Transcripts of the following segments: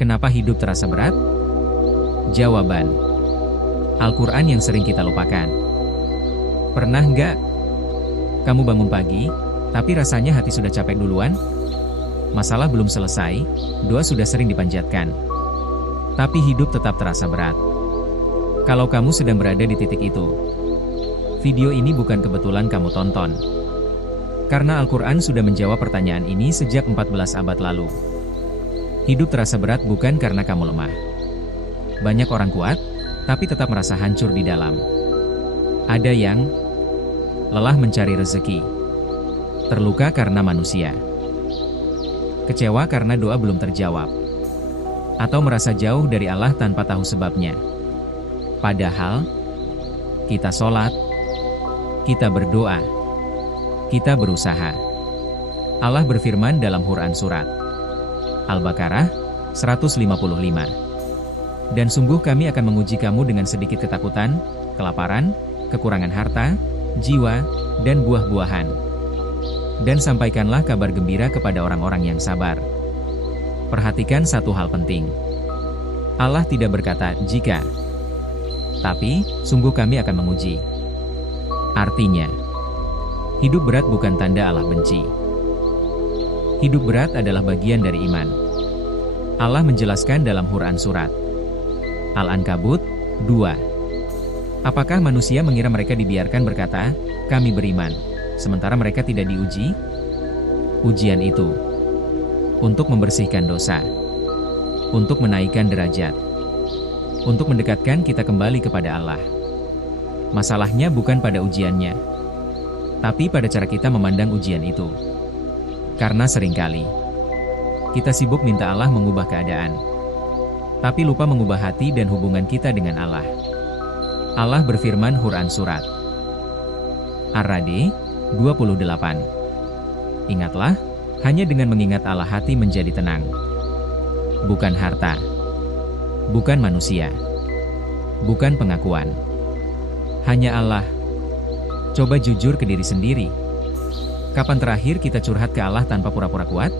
Kenapa hidup terasa berat? Jawaban: Al-Quran yang sering kita lupakan. Pernah nggak kamu bangun pagi, tapi rasanya hati sudah capek duluan? Masalah belum selesai, doa sudah sering dipanjatkan. Tapi hidup tetap terasa berat. Kalau kamu sedang berada di titik itu, video ini bukan kebetulan kamu tonton. Karena Al-Quran sudah menjawab pertanyaan ini sejak 14 abad lalu. Hidup terasa berat bukan karena kamu lemah. Banyak orang kuat, tapi tetap merasa hancur di dalam. Ada yang lelah mencari rezeki, terluka karena manusia, kecewa karena doa belum terjawab, atau merasa jauh dari Allah tanpa tahu sebabnya. Padahal, kita sholat, kita berdoa, kita berusaha. Allah berfirman dalam Quran Surat Al-Baqarah 155. Dan sungguh kami akan menguji kamu dengan sedikit ketakutan, kelaparan, kekurangan harta, jiwa, dan buah-buahan. Dan sampaikanlah kabar gembira kepada orang-orang yang sabar. Perhatikan satu hal penting. Allah tidak berkata, jika. Tapi, sungguh kami akan menguji. Artinya, hidup berat bukan tanda Allah benci. Hidup berat adalah bagian dari iman. Allah menjelaskan dalam Quran Surat Al-Ankabut 2. Apakah manusia mengira mereka dibiarkan berkata, kami beriman, sementara mereka tidak diuji? Ujian itu untuk membersihkan dosa, untuk menaikkan derajat, untuk mendekatkan kita kembali kepada Allah. Masalahnya bukan pada ujiannya, tapi pada cara kita memandang ujian itu. Karena seringkali kita sibuk minta Allah mengubah keadaan, tapi lupa mengubah hati dan hubungan kita dengan Allah. Allah berfirman Quran Surat Ar-Ra'd 28. Ingatlah, hanya dengan mengingat Allah hati menjadi tenang. Bukan harta, bukan manusia, bukan pengakuan. Hanya Allah. Coba jujur ke diri sendiri. Kapan terakhir kita curhat ke Allah tanpa pura-pura kuat?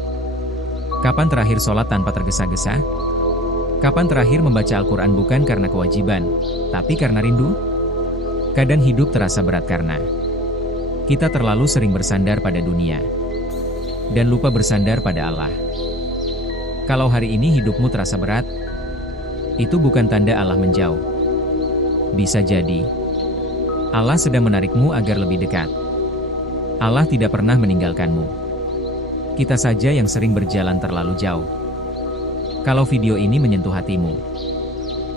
Kapan terakhir sholat tanpa tergesa-gesa? Kapan terakhir membaca Al-Quran bukan karena kewajiban, tapi karena rindu? Kadang hidup terasa berat karena kita terlalu sering bersandar pada dunia dan lupa bersandar pada Allah. Kalau hari ini hidupmu terasa berat, itu bukan tanda Allah menjauh. Bisa jadi Allah sedang menarikmu agar lebih dekat. Allah tidak pernah meninggalkanmu. Kita saja yang sering berjalan terlalu jauh. Kalau video ini menyentuh hatimu,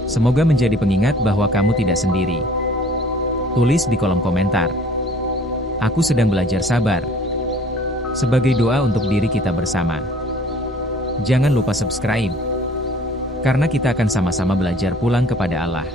semoga menjadi pengingat bahwa kamu tidak sendiri. Tulis di kolom komentar, aku sedang belajar sabar, sebagai doa untuk diri kita bersama. Jangan lupa subscribe, karena kita akan sama-sama belajar pulang kepada Allah.